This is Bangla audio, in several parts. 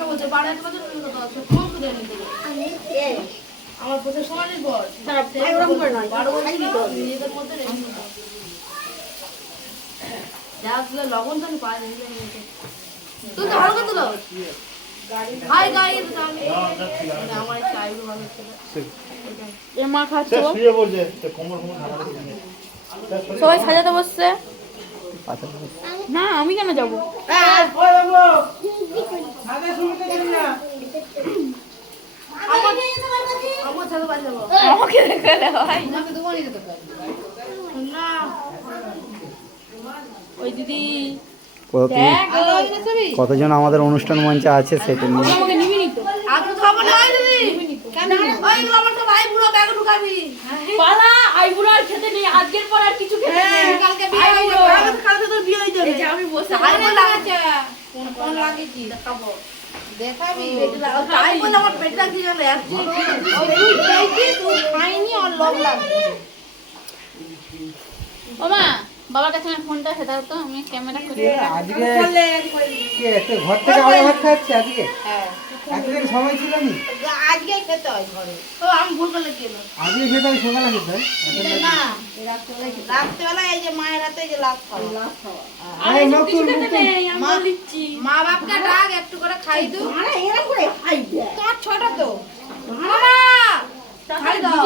আমাকে বলছে বারো এক বছর তুমি কথা আছে ফোন করে নিতে আমার প্রথম সমাজের বর বারো বছর নিজেদের মধ্যে রেখে নিতে হবে। যা লবণ তো আমি পাই না তুই তো হালকা তুলো। হাই গাইস আমার একটু আইব্রো ভালো ছিল এ মা খাচ্ছ। শুয়ে বলছে কোমর কোমর সবাই সাজাতে বসছে? না আমি কেন যাব? আমাকে দেখালে হয় ওই দিদি কতজন আমাদের অনুষ্ঠান মঞ্চে আছে সেটা নিয়ে? নিবি নি তো আর তো খাব না ওই দিদি কেন ওইগুলো আমার তো ভাই পুরো ব্যাগে ঢুকাবি পালা আইবুড়ো আর খেতে নেই আজকের পর আর কিছু খেতে আমি বসে কোন কোন লাগিয়েছি দেখাবো। দেখাবি? তাই বলে আমার পেট লাগছে জানো? তুই খাইনি আর লোভ লাগছে ও বাবার কাছে ফোনটা সেটা তো আমি ক্যামেরা করি আজকে কে ঘর থেকে আবার ভাত খাচ্ছে আজকে? হ্যাঁ। এতদিন সময় ছিল নি আজকে খেতে হয় ঘরে। ও আমি ভুল করে গেল আজকে খেতে হয় সকালে খেতে হয়? না রাত্রেবেলা এই যে মায়ের হাতে এই যে লাভ খাওয়া। লাভ খাওয়া। আরে মুখ তুল, মুখ তুল। নেই আমি মা- দিচ্ছি মা বাপকে ডাক একটু করে খাই দু। তোমার ছোট তো। বাবা খাই দাও।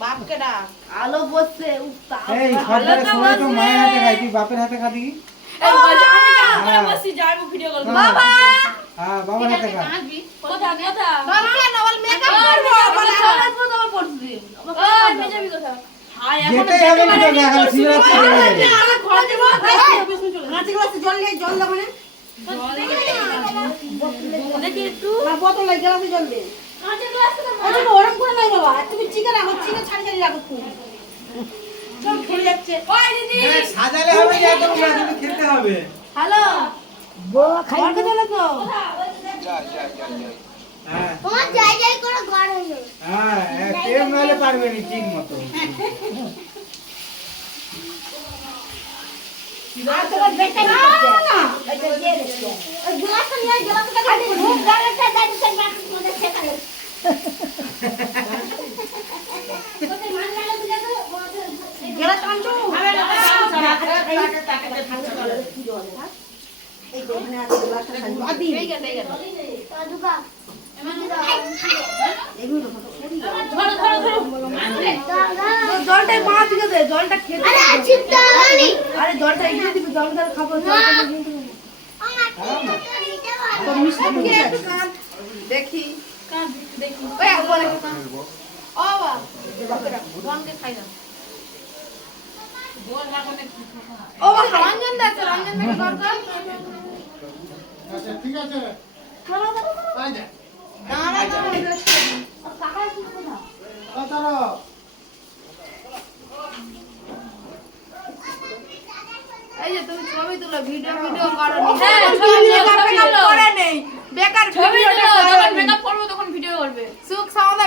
বাপকে ডাক। আলো বসছে উফ, তা- এই সরকারের সময় তো মায়ের হাতে খাই তুই বাপের হাতে খাবি এই করে হ্যাঁ। বসি যাই ভিডিও কল বাবা হ্যাঁ বাবার হাতে খা কোথা কোথা বাবা কেন বল মেকআপ করব বলে সবাই তো পড়ছি ওই মেজাবি কোথা হাই এখন যেতেই হবে না এখন শিবরাত্রি হয়ে যাবে আমরা দেবো কাঁচি গ্লাসে জল নেই জল দেবো না দেখি একটু আর বোতল নেই গ্লাসে জল দে কাঁচের গ্লাস আরে বাবা, করে নাই বাবা তুমি চিকেন রাখো চিকেন ছাড়ি ছাড়ি রাখো তুমি চল খেয়ে যাচ্ছে ওই দিদি সাজালে হবে গুলা কিন্তু হ্যালো। ঘরকে চলে তো হ্যাঁ। তোমার যাই যাই করে ঘর হয়ে হ্যাঁ তেল নাহলে পারবে না ঠিক মতো। আর তোমার বেটা না না এটা দিয়ে দে ওই গ্লাসটা নিয়ে আয়, গ্লাসটা খালি মুখ গালেটা দাঁড়িয়ে সেই মাছ মধ্যে শেখালে গ্লাস আনছো এই দেখনে আছে গ্লাসটা খালি আদি ঠিক আছে ঠিক আছে দুগা এগুলো ধরো ধরো ধরো তো জলটা মা দিকে দে জলটা খেতে আরে জলটা এগিয়ে দিবি জল খাব জলটা কাঁদ। দেখি দেখি ও বাবা খাই না ও রঞ্জন দা আছে রঞ্জন দাকে দরকার আচ্ছা ঠিক আছে আয় যা দাঁড়া দাঁড়া তাড়াতাড়ি এই যে তুমি ছবি তুলো ভিডিও ভিডিও করো হ্যাঁ, ছবি তুলো। করে নেই বেকার তুলো, যখন মেকআপ করব তখন ভিডিও করবে সুখ সামদা